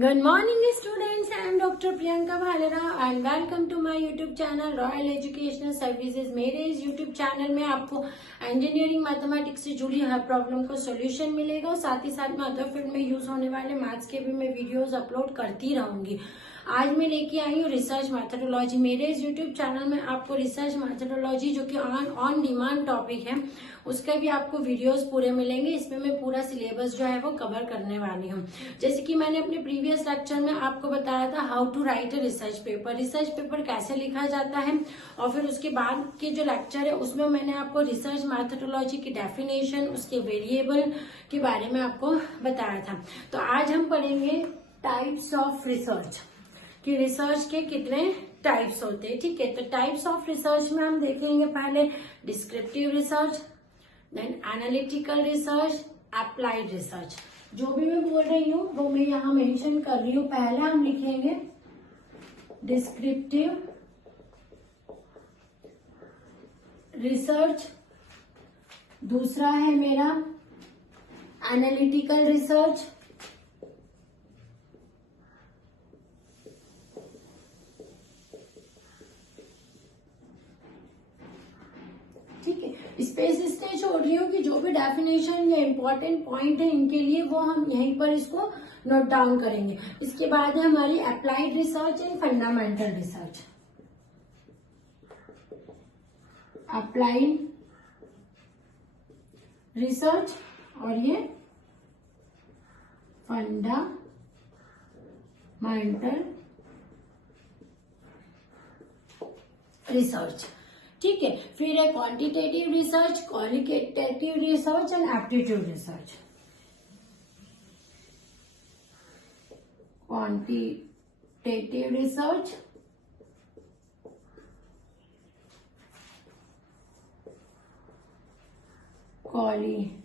Good morning students, I am Dr. Priyanka Bhalera and welcome to my YouTube channel Royal Educational Services। मेरे इस YouTube channel में आपको engineering mathematics से जुड़ी हर problem का solution मिलेगा। साथ ही साथ में अदर फील्ड में यूज होने वाले मैथ्स के भी मैं वीडियोस अपलोड करती रहूंगी। आज मैं लेके आई हूँ रिसर्च मैथडोलॉजी। मेरे इस YouTube चैनल में आपको रिसर्च मैथडोलॉजी जो कि ऑन डिमांड टॉपिक है उसका भी आपको वीडियोस पूरे मिलेंगे। इसमें मैं पूरा सिलेबस जो है वो कवर करने वाली हूँ। जैसे कि मैंने अपने प्रीवियस लेक्चर में आपको बताया था how to write a research paper, research paper कैसे लिखा जाता है, और फिर उसके बाद के जो लेक्चर है उसमें मैंने आपको रिसर्च मैथडोलॉजी की डेफिनेशन, उसके वेरिएबल के बारे में आपको बताया था। तो आज हम पढ़ेंगे टाइप्स ऑफ रिसर्च कि रिसर्च के कितने टाइप्स होते हैं। ठीक है, तो टाइप्स ऑफ रिसर्च में हम देखेंगे पहले descriptive research, then analytical research, applied research. जो भी मैं बोल रही हूँ वो मैं यहाँ मेंशन कर रही हूँ। पहले हम लिखेंगे डिस्क्रिप्टिव रिसर्च, दूसरा है मेरा एनालिटिकल रिसर्च, स्पेस इसलिए छोड़ रही हूँ कि जो भी डेफिनेशन या इम्पोर्टेंट पॉइंट है इनके लिए वो हम यहीं पर इसको नोट डाउन करेंगे। इसके बाद है हमारी applied research and fundamental research. Applied research और ये फंडामेंटल रिसर्च। ठीक है, फिर है quantitative research, qualitative research and aptitude research. Quantitative research, qualitative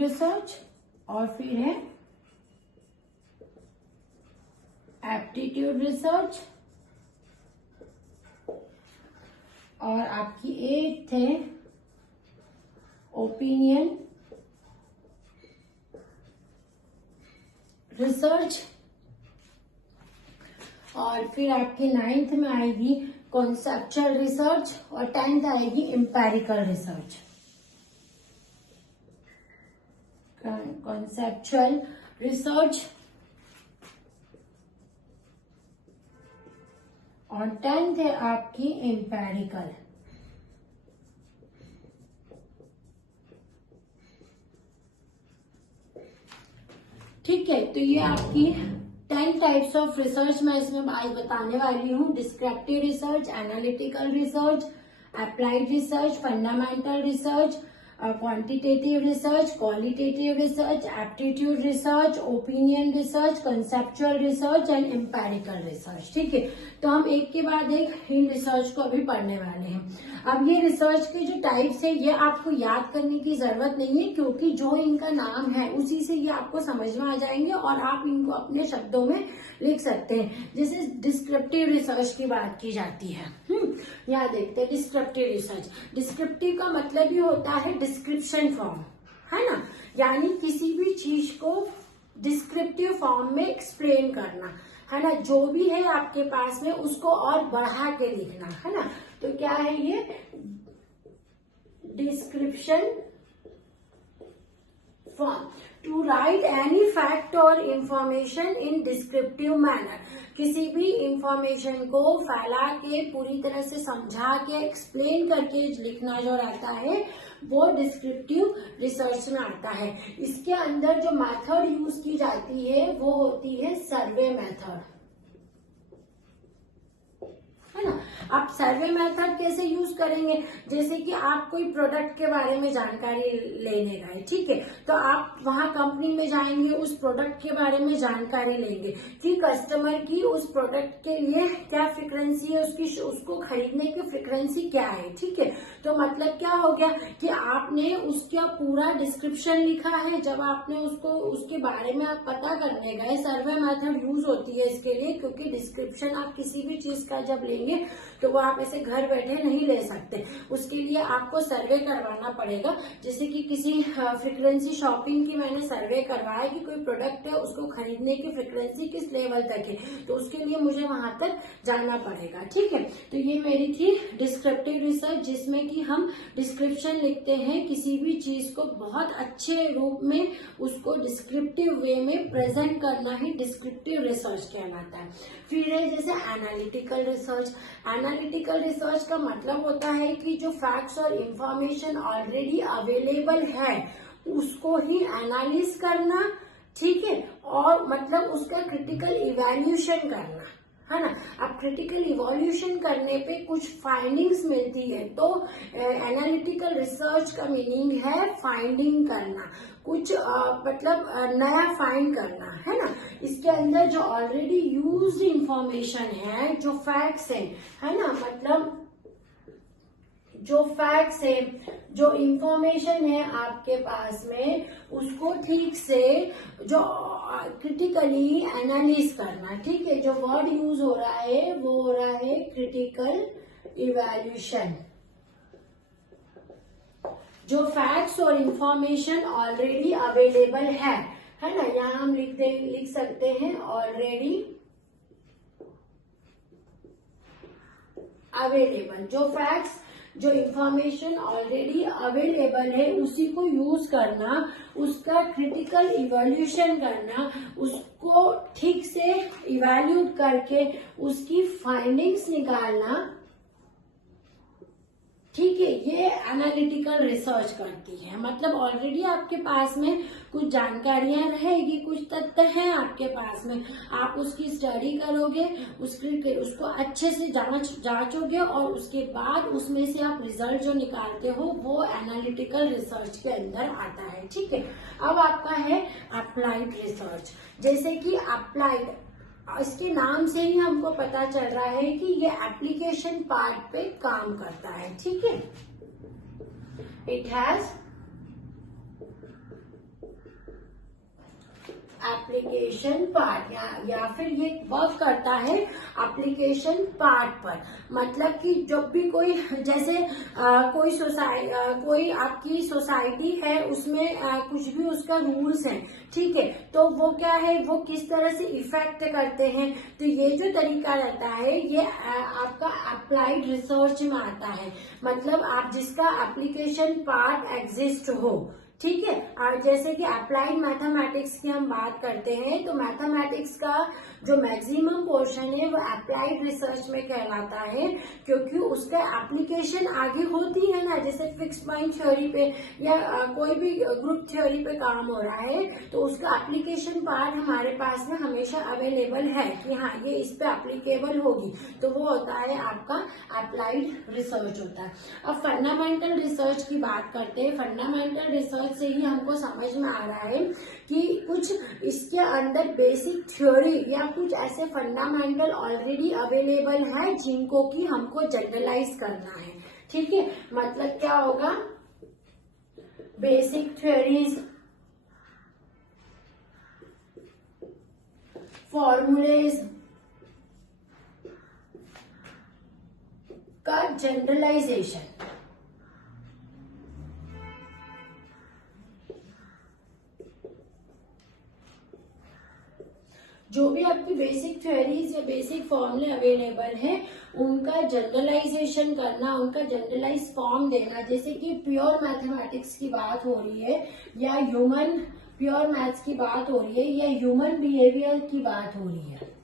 research और फिर है एप्टीट्यूड रिसर्च, और आपकी एट है ओपिनियन रिसर्च, और फिर आपकी 9th में आएगी कॉन्सेप्चुअल रिसर्च और 10th आएगी एम्पेरिकल रिसर्च। कॉन्सेप्चुअल रिसर्च और 10th है आपकी एम्पेरिकल। ठीक है, तो ये आपकी 10 टाइप्स ऑफ रिसर्च मैं इसमें आज बताने वाली हूँ। Descriptive research, analytical research, applied research, fundamental research, quantitative research, qualitative research, aptitude research, opinion research, conceptual research and empirical research. ठीक है, तो हम एक के बाद एक इन रिसर्च को अभी पढ़ने वाले हैं। अब ये रिसर्च के जो टाइप्स है ये आपको याद करने की जरूरत नहीं है, क्योंकि जो इनका नाम है उसी से ये आपको समझ में आ जाएंगे और आप इनको अपने शब्दों में लिख सकते हैं। जैसे डिस्क्रिप्टिव रिसर्च की बात की जाती है, यहाँ देखते हैं डिस्क्रिप्टिव रिसर्च। डिस्क्रिप्टिव का मतलब ही होता है डिस्क्रिप्शन फॉर्म, है ना, यानी किसी भी चीज को डिस्क्रिप्टिव फॉर्म में एक्सप्लेन करना, है ना। जो भी है आपके पास में उसको और बढ़ा के लिखना, है ना। तो क्या है ये description form. To write any fact और इंफॉर्मेशन इन डिस्क्रिप्टिव मैनर, किसी भी इंफॉर्मेशन को फैला के पूरी तरह से समझा के एक्सप्लेन करके लिखना जो रहता है वो डिस्क्रिप्टिव रिसर्च में आता है। इसके अंदर जो मेथड यूज की जाती है वो होती है सर्वे मेथड, है ना। आप सर्वे मेथड कैसे यूज करेंगे, जैसे कि आप कोई प्रोडक्ट के बारे में जानकारी लेने गए, ठीक है, तो आप वहां कंपनी में जाएंगे, उस प्रोडक्ट के बारे में जानकारी लेंगे कि कस्टमर की उस प्रोडक्ट के लिए क्या फ्रीक्वेंसी है, उसको खरीदने की फ्रीक्वेंसी क्या है। ठीक है, तो मतलब क्या हो गया कि आपने उसका पूरा डिस्क्रिप्शन लिखा है। जब आपने उसके बारे में आप पता करने गए, सर्वे मेथड यूज होती है इसके लिए, क्योंकि डिस्क्रिप्शन आप किसी भी चीज का जब लेंगे तो वो आप ऐसे घर बैठे नहीं ले सकते। उसके लिए आपको सर्वे करवाना पड़ेगा। जैसे कि किसी फ्रीक्वेंसी शॉपिंग की मैंने सर्वे करवाया कि कोई प्रोडक्ट है उसको खरीदने की फ्रीक्वेंसी किस लेवल तक है, तो उसके लिए मुझे वहां तक जाना पड़ेगा। ठीक है, तो ये मेरी थी डिस्क्रिप्टिव रिसर्च, जिसमें कि हम डिस्क्रिप्शन लिखते हैं किसी भी चीज को बहुत अच्छे रूप में, उसको डिस्क्रिप्टिव वे में प्रेजेंट करना ही डिस्क्रिप्टिव रिसर्च कहलाता है। फिर है जैसे एनालिटिकल रिसर्च। एनालिटिकल रिसर्च का मतलब होता है कि जो फैक्ट्स और इंफॉर्मेशन ऑलरेडी अवेलेबल है उसको ही एनालिस करना, ठीक है, और मतलब उसका क्रिटिकल इवैल्यूएशन करना, है ना। अब क्रिटिकल इवोल्यूशन करने पे कुछ फाइंडिंग्स मिलती है, तो एनालिटिकल रिसर्च का मीनिंग है फाइंडिंग करना, कुछ मतलब नया फाइंड करना, है ना। इसके अंदर जो ऑलरेडी यूज्ड इंफॉर्मेशन है, जो फैक्ट्स है ना, मतलब जो फैक्ट्स है, जो इंफॉर्मेशन है आपके पास में, उसको ठीक से जो क्रिटिकली एनालिस करना। ठीक है, जो वर्ड यूज हो रहा है वो हो रहा है क्रिटिकल इवैल्यूएशन। जो फैक्ट्स और इंफॉर्मेशन ऑलरेडी अवेलेबल है ना, यहाँ हम लिख सकते हैं ऑलरेडी अवेलेबल। जो फैक्ट्स, जो इंफॉर्मेशन ऑलरेडी अवेलेबल है उसी को यूज करना, उसका क्रिटिकल इवोल्यूशन करना, उसको ठीक से इवैल्यूएट करके उसकी फाइंडिंग्स निकालना। ठीक है, ये एनालिटिकल रिसर्च करती है। मतलब ऑलरेडी आपके पास में कुछ जानकारियां रहेगी, कुछ तथ्य हैं आपके पास में, आप उसकी स्टडी करोगे, उसको अच्छे से जांचोगे और उसके बाद उसमें से आप रिजल्ट जो निकालते हो वो एनालिटिकल रिसर्च के अंदर आता है। ठीक है, अब आपका है अप्लाइड रिसर्च। जैसे कि अप्लाइड, इसके नाम से ही हमको पता चल रहा है कि ये एप्लीकेशन पार्ट पे काम करता है। ठीक है, इट हैज एप्लीकेशन पार्ट, या फिर ये वर्क करता है एप्लीकेशन पार्ट पर। मतलब कि जब भी कोई, जैसे कोई आपकी सोसाइटी है, उसमें कुछ भी उसका रूल्स है, ठीक है, तो वो क्या है, वो किस तरह से इफेक्ट करते हैं, तो ये जो तरीका रहता है ये आपका अप्लाइड रिसर्च में आता है। मतलब आप जिसका एप्लीकेशन पार्ट एग्जिस्ट हो। ठीक है, और जैसे कि अप्लाइड मैथमेटिक्स की हम बात करते हैं, तो मैथमेटिक्स का जो मैक्सिमम पोर्शन है वो अप्लाइड रिसर्च में कहलाता है, क्योंकि उसका एप्लीकेशन आगे होती है ना। जैसे फिक्स पॉइंट थ्योरी पे या कोई भी ग्रुप थ्योरी पे काम हो रहा है, तो उसका एप्लीकेशन पार्ट हमारे पास में हमेशा अवेलेबल है कि हाँ ये इस पे एप्लीकेबल होगी, तो वो होता है आपका अप्लाइड रिसर्च होता है। अब फंडामेंटल रिसर्च की बात करते हैं। फंडामेंटल रिसर्च से ही हमको समझ में आ रहा है कि कुछ इसके अंदर बेसिक थ्योरी या कुछ ऐसे फंडामेंटल ऑलरेडी अवेलेबल है जिनको कि हमको जनरलाइज करना है। ठीक है, मतलब क्या होगा, बेसिक थ्योरीज, फॉर्मूलेज का जनरलाइजेशन। जो भी आपकी बेसिक थ्योरीज या बेसिक फॉर्मूले अवेलेबल हैं उनका जनरलाइजेशन करना, उनका जनरलाइज फॉर्म देना। जैसे कि प्योर मैथमेटिक्स की बात हो रही है या ह्यूमन प्योर मैथ्स की बात हो रही है या ह्यूमन बिहेवियर की बात हो रही है।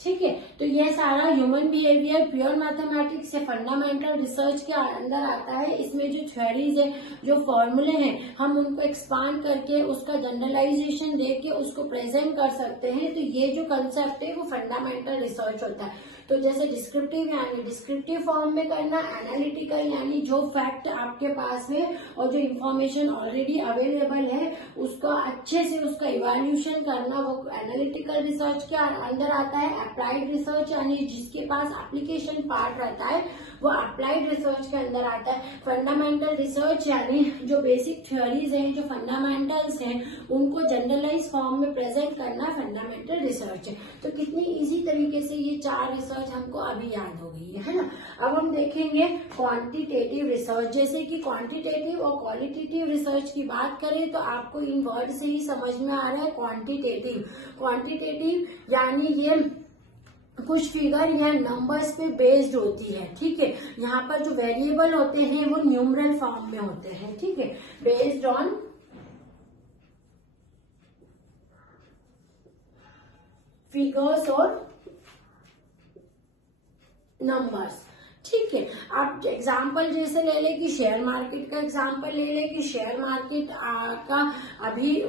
ठीक है, तो यह सारा ह्यूमन बिहेवियर प्योर मैथमेटिक्स या फंडामेंटल रिसर्च के अंदर आता है। इसमें जो थ्योरीज है, जो फॉर्मूले हैं, हम उनको एक्सपांड करके उसका जनरलाइजेशन देके उसको प्रेजेंट कर सकते हैं। तो ये जो कंसेप्ट है वो फंडामेंटल रिसर्च होता है। तो जैसे डिस्क्रिप्टिव यानी डिस्क्रिप्टिव फॉर्म में करना, एनालिटिकल यानी जो फैक्ट आपके पास है और जो इंफॉर्मेशन ऑलरेडी अवेलेबल है उसका अच्छे से उसका इवैल्यूएशन करना, वो एनालिटिकल रिसर्च के अंदर आता है। अप्लाइड रिसर्च यानी जिसके पास एप्लीकेशन पार्ट रहता है वो अप्लाइड रिसर्च के अंदर आता है। फंडामेंटल रिसर्च यानी जो बेसिक थ्योरीज हैं, जो फंडामेंटल्स हैं, उनको जनरलाइज फॉर्म में प्रेजेंट करना फंडामेंटल रिसर्च है। तो कितनी इजी तरीके से ये 4 रिसर्च हमको अभी याद हो गई है ना। अब हम देखेंगे क्वांटिटेटिव रिसर्च। जैसे कि क्वांटिटेटिव और क्वालिटेटिव रिसर्च की बात करें तो आपको इन वर्ड से ही समझ में आ रहा है क्वांटिटेटिव। क्वांटिटेटिव यानी ये कुछ फिगर या नंबर्स पे बेस्ड होती है, ठीक है। यहाँ पर जो वेरिएबल होते हैं वो न्यूमरल फॉर्म में होते हैं, ठीक है, बेस्ड ऑन फिगर्स और नंबर्स, ठीक है। आप एग्जाम्पल जैसे ले ले कि शेयर मार्केट का एग्जाम्पल ले ले कि शेयर मार्केट का अभी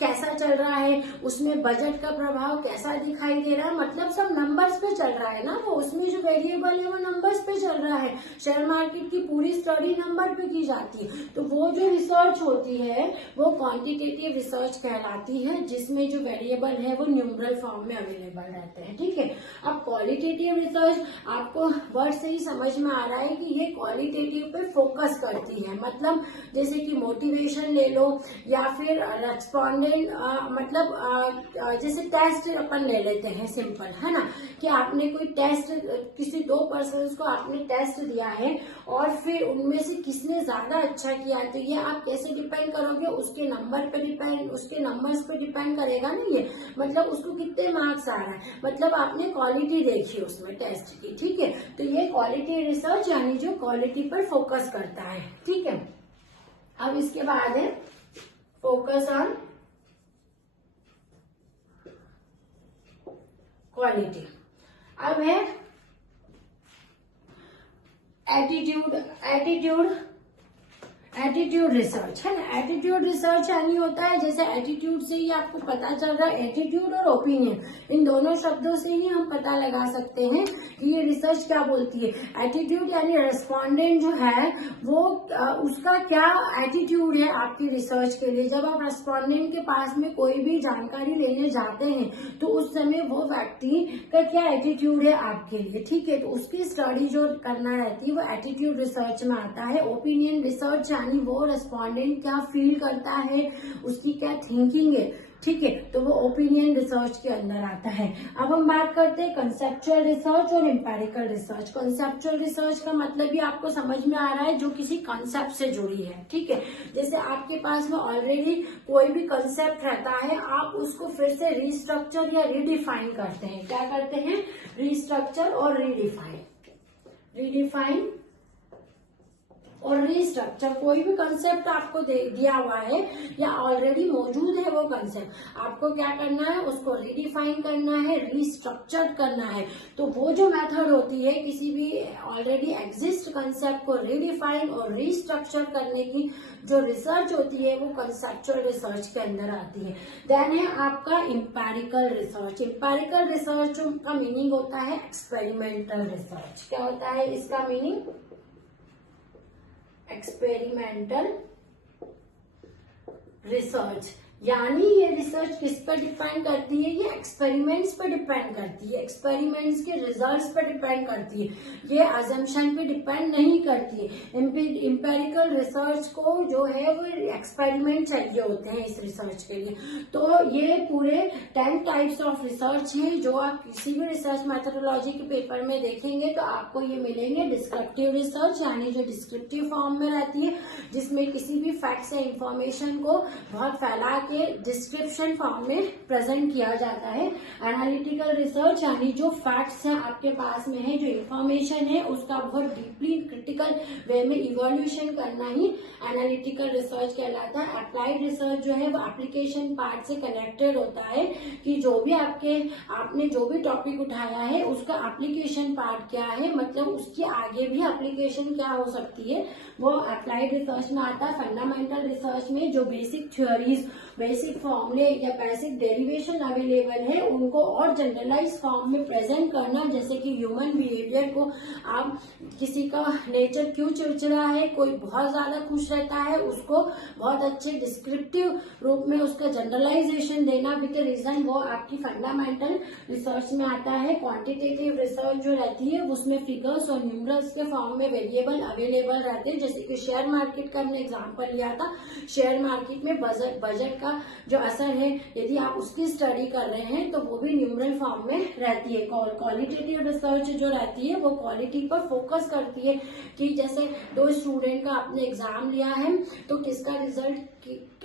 कैसा चल रहा है, उसमें बजट का प्रभाव कैसा दिखाई दे रहा है, मतलब सब नंबर्स पे चल रहा है ना, वो उसमें जो वेरिएबल है वो नंबर्स पे चल रहा है। शेयर मार्केट की पूरी स्टडी नंबर पे की जाती है। तो वो जो रिसर्च होती है वो क्वांटिटेटिव रिसर्च कहलाती है, जिसमें जो वेरिएबल है वो न्यूमरल फॉर्म में अवेलेबल रहते हैं, ठीक है। अब क्वालिटेटिव रिसर्च आपको वर्ड से ही समझ में आ रहा है कि ये क्वालिटेटिव पे फोकस करती है। मतलब जैसे कि मोटिवेशन ले लो या फिर रेस्पॉन्डेंट मतलब जैसे टेस्ट अपन ले लेते हैं, सिंपल है ना, कि आपने कोई टेस्ट किसी 2 पर्सन को आपने टेस्ट दिया है और फिर उनमें से किसने ज्यादा अच्छा किया, तो ये आप कैसे डिपेंड करोगे, उसके नंबर पे डिपेंड, उसके नंबर्स पे डिपेंड करेगा ना ये, मतलब उसको कितने मार्क्स आ रहा है, मतलब आपने क्वालिटी देखी उसमें टेस्ट की, ठीक है। तो ये क्वालिटी रिसर्च यानी जो क्वालिटी पर फोकस करता है, ठीक है। अब इसके बाद है फोकस ऑन क्वालिटी। अब है एटीट्यूड रिसर्च, है ना। एटीट्यूड रिसर्च यानी होता है, जैसे एटीट्यूड से ही आपको पता चल रहा है, एटीट्यूड और ओपिनियन इन दोनों शब्दों से ही हम पता लगा सकते हैं कि ये रिसर्च क्या बोलती है। एटीट्यूड यानी रेस्पोंडेंट जो है वो उसका क्या एटीट्यूड है आपकी रिसर्च के लिए। जब आप रेस्पोंडेंट के पास में कोई भी जानकारी लेने जाते हैं तो उस समय वो व्यक्ति का क्या एटीट्यूड है आपके लिए, ठीक है। तो उसकी स्टडी जो करना रहती है वो एटीट्यूड रिसर्च में आता है। ओपिनियन रिसर्च यानी वो रेस्पोंडेंट क्या फील करता है, उसकी क्या थिंकिंग है, ठीक है, तो वो ओपिनियन रिसर्च के अंदर आता है। अब हम बात करते हैं कंसेप्चुअल रिसर्च और एम्पिरिकल रिसर्च। कंसेप्चुअल रिसर्च का मतलब भी आपको समझ में आ रहा है, जो किसी कंसेप्ट से जुड़ी है, ठीक है। जैसे आपके पास में ऑलरेडी कोई भी कंसेप्ट रहता है, आप उसको फिर से रिस्ट्रक्चर या रिडिफाइन करते हैं। क्या करते हैं? रिस्ट्रक्चर और रिडिफाइन और रिस्ट्रक्चर। कोई भी कंसेप्ट आपको दिया हुआ है या ऑलरेडी मौजूद है वो कंसेप्ट, आपको क्या करना है, उसको रिडिफाइन करना है, रिस्ट्रक्चर करना है। तो वो जो मेथड होती है किसी भी ऑलरेडी एग्जिस्ट कंसेप्ट को रिडिफाइन और रिस्ट्रक्चर करने की जो रिसर्च होती है वो कंसेप्चुअल रिसर्च के अंदर आती है। देन है आपका एम्पिरिकल रिसर्च। एम्पिरिकल रिसर्च का मीनिंग होता है एक्सपेरिमेंटल रिसर्च। क्या होता है इसका मीनिंग? Experimental research. यानी ये रिसर्च किस पर डिपेंड करती है? ये एक्सपेरिमेंट्स पर डिपेंड करती है, एक्सपेरिमेंट्स के रिजल्ट्स पर डिपेंड करती है, ये अजम्पशन पे डिपेंड नहीं करती है। एम्पिरिकल रिसर्च को जो है वो एक्सपेरिमेंट चाहिए होते हैं इस रिसर्च के लिए। तो ये पूरे 10 टाइप्स ऑफ रिसर्च हैं जो आप किसी भी रिसर्च मेथोडोलॉजी के पेपर में देखेंगे तो आपको ये मिलेंगे। डिस्क्रिप्टिव रिसर्च यानी जो डिस्क्रिप्टिव फॉर्म में रहती है, जिसमें किसी भी फैक्ट्स या इंफॉर्मेशन को बहुत फैला के डिस्क्रिप्शन फॉर्म में प्रेजेंट किया जाता है। एनालिटिकल रिसर्च यानी जो फैक्ट्स हैं आपके पास में है, जो इंफॉर्मेशन है उसका बहुत डीपली क्रिटिकल वे में इवोल्यूशन करना ही एनालिटिकल रिसर्च कहलाता है। अप्लाइड रिसर्च जो है वो एप्लीकेशन पार्ट से कनेक्टेड होता है कि जो भी आपने जो भी टॉपिक उठाया है उसका एप्लीकेशन पार्ट क्या है, मतलब उसके आगे भी एप्लीकेशन क्या हो सकती है, वो अप्लाइड रिसर्च में आता है। फंडामेंटल रिसर्च में जो बेसिक थ्योरीज बेसिक फॉर्मूले या बेसिक डेरिवेशन अवेलेबल है उनको और जनरलाइज फॉर्म में प्रेजेंट करना, जैसे कि ह्यूमन बिहेवियर को आप किसी का नेचर क्यों चिड़चिड़ा है, कोई बहुत ज्यादा खुश रहता है, उसको बहुत अच्छे डिस्क्रिप्टिव रूप में उसका जनरलाइजेशन देना विद रीजन, वो आपकी फंडामेंटल रिसर्च में आता है। क्वांटिटेटिव रिसर्च जो रहती है उसमें फिगर्स और न्यूमरल्स के फॉर्म में वेरिएबल अवेलेबल रहते हैं, जैसे कि शेयर मार्केट का हमने एग्जांपल लिया था। शेयर मार्केट में बजट का जो असर है यदि आप उसकी स्टडी कर रहे हैं तो वो भी न्यूमरल फॉर्म में रहती है। क्वालिटेटिव रिसर्च जो रहती है वो क्वालिटी पर फोकस करती है कि जैसे 2 स्टूडेंट का आपने एग्जाम लिया है तो किसका रिजल्ट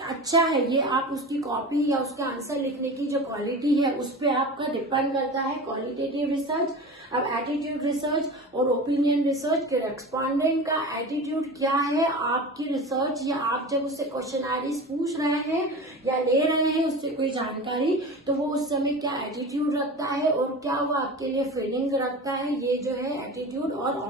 अच्छा है, ये आप उसकी कॉपी या उसका आंसर लिखने की जो क्वालिटी है उस पर आपका डिपेंड करता है क्वालिटेटिव रिसर्च। अब एटीट्यूड रिसर्च और ओपिनियन रिसर्च के रेस्पोंडेंट का एटीट्यूड क्या है आपकी रिसर्च, या आप जब उससे क्वेश्चनरीज पूछ रहे हैं या ले रहे हैं उससे कोई जानकारी, तो वो उस समय क्या एटीट्यूड रखता है और क्या वो आपके लिए फीलिंग रखता है, ये जो है एटीट्यूड और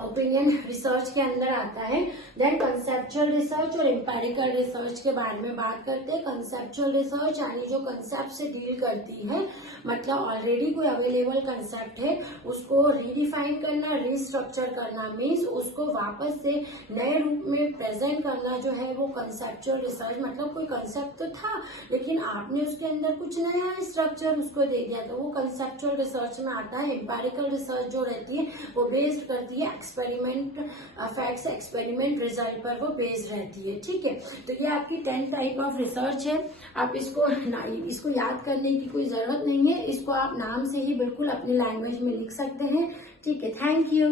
ओपिनियन रिसर्च के अंदर आता है। देन कंसेप्चुअल रिसर्च और एम्पेरिकल रिसर्च के बारे में बात करते हैं। कंसेप्चुअल रिसर्च यानी जो कंसेप्ट से डील करती है, मतलब ऑलरेडी कोई अवेलेबल कंसेप्ट है उसको रीडिफाइन करना, रिस्ट्रक्चर करना, मीन्स उसको वापस से नए रूप में प्रेजेंट करना जो है वो कंसेप्चुअल रिसर्च। मतलब कोई कंसेप्ट तो था लेकिन आपने उसके अंदर कुछ नया स्ट्रक्चर उसको दे दिया तो वो कंसेप्चुअल रिसर्च में आता है। एम्पेरिकल रिसर्च जो रहती है वो बेस्ड करती है एक्सपेरिमेंट फैक्ट्स, एक्सपेरिमेंट रिजल्ट पर वो बेस्ड रहती है। ठीक है, तो ये आपकी 10 टाइप ऑफ रिसर्च है। आप इसको याद करने की कोई जरूरत नहीं है, इसको आप नाम से ही बिल्कुल अपनी लैंग्वेज में लिख सकते हैं। ठीक है, थैंक यू।